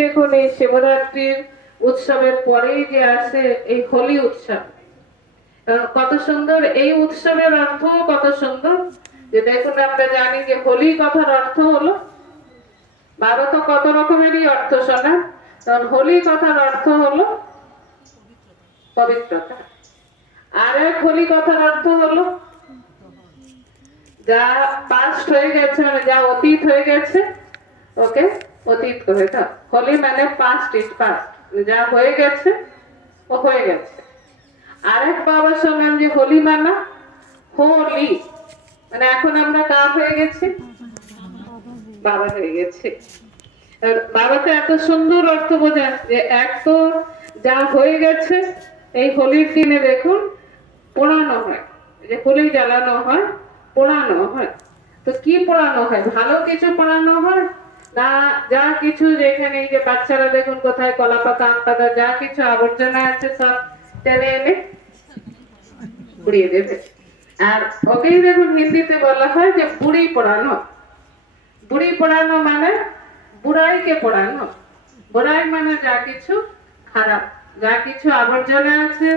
দেখুন এই শিবরাত্রির উৎসবের পরেই যে আসে এই হোলি উৎসব, কত সুন্দর এই উৎসবের অর্থ, কত সুন্দর যে দেখুন আমরা জানি যে হোলি কথার অর্থ হলো, ভারত কত রকমেরই অর্থ শোনা, কারণ হোলি কথার অর্থ হলো পবিত্রতা। আর এক হোলি কথার অর্থ হলো যা পাস্ট হয়ে গেছে, মানে যা অতীত হয়ে গেছে ওকে অতীত করে দাও। হোলি মানে পাস্ট ইজ পাস্ট, যা হয়ে গেছে ও হয়ে গেছে। আরেক বাবা শুনলাম যে হোলি মানা হোলি, মানে এখন আমরা কার হয়ে গেছি, বাবা হয়ে গেছে। বাবাতে এত সুন্দর অর্থ বোঝায় যে এক তো যা হয়ে গেছে এই হোলির দিনে দেখুন পোড়ানো হয়, যে হোলি জ্বালানো হয়, পোড়ানো হয়। তো কি পোড়ানো হয়, ভালো কিছু পোড়ানো হয় না যা কিছু, যেখানে এই যে বাচ্চারা দেখুন কোথায় কলা পাতা আম পাতা যা কিছু আবর্জনা আছে সব টেনে এনে পুড়িয়ে দেবে। আর ওকেই দেখুন হিন্দিতে বলা হয় যে বুড়ি পোড়ানো। বুড়ি পোড়ানো মানে বুড়াইকে পোড়ানো। বুড়াই মানে যা কিছু খারাপ, যা কিছু আবর্জনা আছে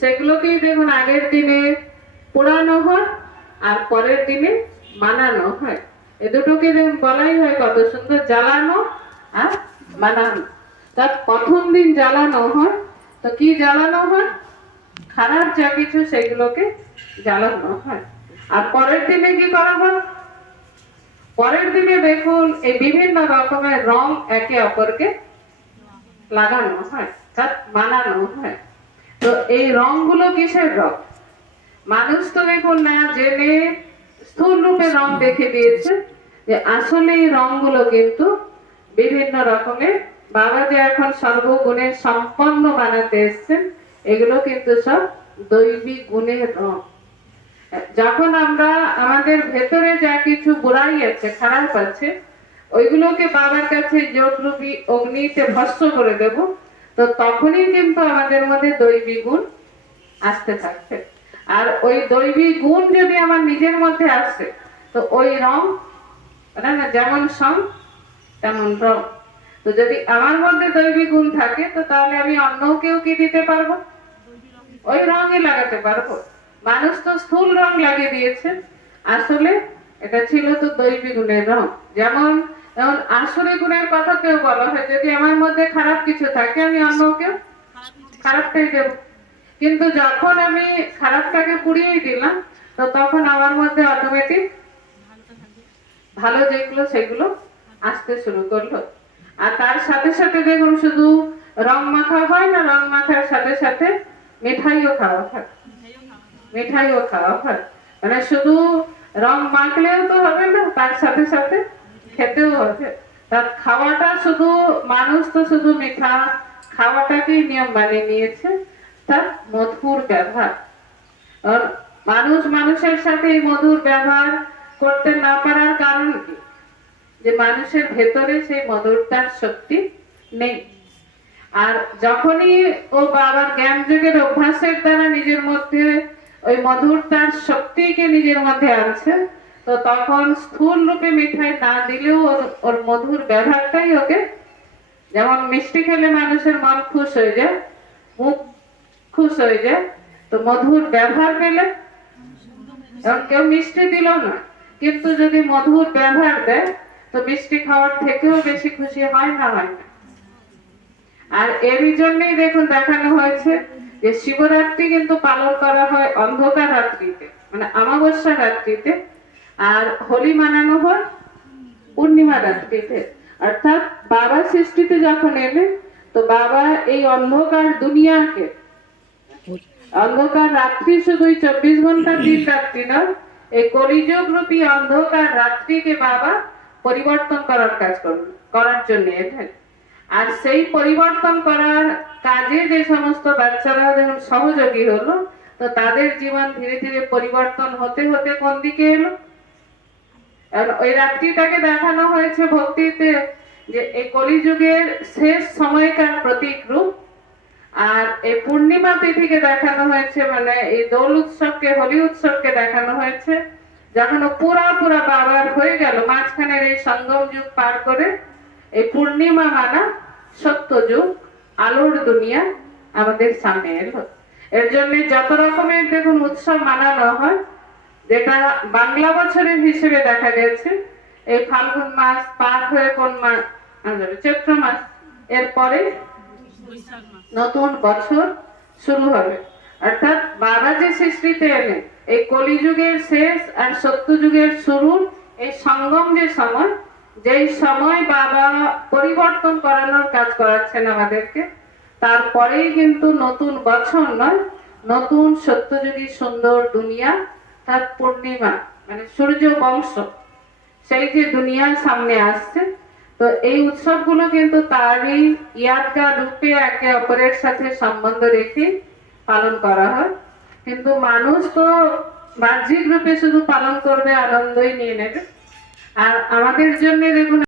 সেগুলোকেই দেখুন আগের দিনে পোড়ানো হয় আর পরের দিনে মানানো হয়। এ দুটোকে দেখুন বলাই হয় কত সুন্দর, জ্বালানো আর মানানো। তার প্রথম দিন জ্বালানো হয়, তো কি জ্বালানো হয়, খারাপ যা কিছু সেগুলোকে জ্বালানো হয়। আর পরের দিনে কি করা হয়, পরের দিনে দেখুন এই বিভিন্ন রকমের রং একে অপরকে লাগানো হয়, তার মানানো হয়। তো এই রংগুলো কিসের রং, মানুষ তো দেখুন না জেনে স্থূল রূপে রং দেখে দিয়েছে, যে আসলে এই রংগুলো কিন্তু বিভিন্ন রকমের, বাবা যে এখন সর্বগুণে সম্পন্ন বানাতে এসছেন, এগুলো কিন্তু সব দৈবিক গুণের রং। যখন আমরা আমাদের ভেতরে যা কিছু বুড়াই আছে, খারাপ আছে, ওইগুলোকে বাবার কাছে যোগরূপী অগ্নিতে ভস্ম করে দেব, তো তখনই কিন্তু আমাদের মধ্যে দৈবিক গুণ আসতে থাকবে। আর ওই দৈবিক গুণ যদি আমার নিজের মধ্যে আসে, তো ওই রং না যেমন সং তেমন রং। তো যদি আমার মধ্যে দৈবিক গুণ থাকে, তো তাহলে আমি অন্যকেও কি দিতে পারবো, ওই রঙই লাগাতে পারবো। মানুষ তো স্থূল রং লাগিয়ে দিয়েছে, আসলে এটা ছিল তো দৈবিক গুণের রং। যেমন যেমন আসুরি গুণের কথা কেউ বলা হয়, যদি আমার মধ্যে খারাপ কিছু থাকে আমি অন্যকেও খারাপটাই দেব। কিন্তু যখন আমি খারাপটাকে পুড়িয়েই দিলাম, তো তখন আমার মধ্যে অটোমেটিক ভালো যেগুলো সেগুলো আসতে শুরু করলো। আর তার সাথে সাথে দেখুন শুধু রং মাখা হয় না, রং মাখার সাথে সাথে মিঠাইও খাওয়া হয়, মিঠাইও খাওয়া হয়। মানে শুধু রং মাখলেও তো হবে না, তার সাথে সাথে খেতেও হবে। তার খাওয়াটা শুধু, মানুষ তো শুধু মিঠা খাওয়াটাকেই নিয়ম বানিয়ে নিয়েছে, তার মধুর ব্যবহার। আর মানুষ মানুষের সাথে এই মধুর ব্যবহার করতে না পারার কারণ কি, যে মানুষের ভেতরে সেই মধুরতার শক্তি নেই। আর যখনই ও বাবার জ্ঞান যুগের অভ্যাসের দ্বারা নিজের মধ্যে ওই মধুরতার শক্তিকে নিজের মধ্যে আনছে, তো তখন স্থূল রূপে মিঠাই না দিলেও ওর মধুর ব্যবহারটাই ওকে, যেমন মিষ্টি খেলে মানুষের মন খুশ হয়ে যায়, মুখ খুশ হয়ে যায়, তো মধুর ব্যবহার পেলে, এবং কেউ মিষ্টি দিল না কিন্তু যদি মধুর ব্যবহার দেয়, তো মিষ্টি খাওয়ার থেকেও বেশি খুশি হয় না, হয় না। আর এরই জন্যই দেখুন দেখানো হয়েছে যে শিবরাত্রি কিন্তু পালন করা হয় অন্ধকার রাত্রিতে, মানে অমাবস্যা রাত্রিতে, আর হোলি মানানো হয় পূর্ণিমা রাত্রিতে। অর্থাৎ বাবা সৃষ্টিতে যখন এলেন, তো বাবা এই অন্ধকার দুনিয়াকে, অন্ধকার রাত্রি শুধুই 24 ঘন্টা দিন রাত্রি নয়, এই কলিযুগ রূপী অন্ধকার রাত্রিকে বাবা পরিবর্তন করার কাজ করার জন্য এলেন। আর সেই পরিবর্তন করার কাজে যে সমস্ত বাচ্চারা যখন সহযোগী হলো, তো তাদের জীবন ধীরে ধীরে পরিবর্তন হতে হতে কোন দিকে এলো, ওই রাত্রিটাকে দেখানো হয়েছে ভক্তিতে যে এই কলিযুগের শেষ সময়কার প্রতীক রূপ। আর এই পূর্ণিমা তিথিকে দেখানো হয়েছে, মানে এই দোল উৎসবকে, হোলি উৎসবকে দেখানো হয়েছে যখন পুরা পুরা বাবার হয়ে গেল, মাঝখানের এই সঙ্গম যুগ পার করে এই পূর্ণিমা মানা সত্য যুগ, আলোর দুনিয়া আমাদের সামনে এলো। এর জন্য যত রকমের দেখুন উৎসব মানানো হয়, যেটা বাংলা বছরের হিসেবে দেখা গেছে, এই ফাল্গুন মাস পার হয়ে কোন মাস যাবে, চৈত্র মাস, এরপরে নতুন বছর শুরু হবে। অর্থাৎ বাবা যে সৃষ্টিতে এলেন, এই কলিযুগের শেষ আর সত্য যুগের শুরুর এই সঙ্গম যে সময়, যেই সময় বাবা পরিবর্তন করানোর কাজ করাচ্ছেন আমাদেরকে, তারপরেই কিন্তু নতুন বছর নয়, নতুন সত্যযুগী সুন্দর দুনিয়া, তার পূর্ণিমা মানে সূর্য বংশ, সেই যে দুনিয়ার সামনে আসছে। তো এই উৎসবগুলো কিন্তু তারই ইয়াদগার রূপে একে অপরের সাথে সম্বন্ধ রেখে পালন করা হয়। কিন্তু মানুষ তো বাহ্যিক রূপে শুধু পালন করবে, আনন্দই নিয়ে নেবে। আর আমাদের জন্য দেখুন